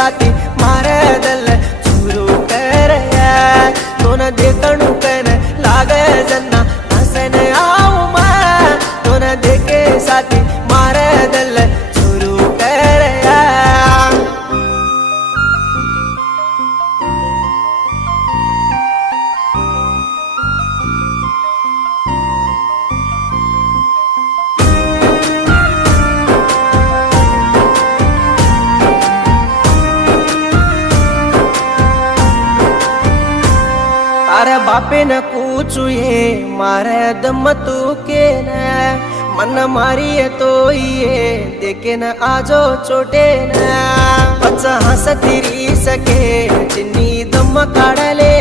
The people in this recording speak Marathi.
साथी मारे दिल चूरू कर तो न देखणु कर लागे जन्ना हसन आऊं मैं तो न देखे साथी मारे दिल चूरू कर अरे बापे न पूछू ये मारे दम तू के न मन मारी तो ये देखे न आजो छोटे न बच्चा हंसती री सके चिन्नी दम काढले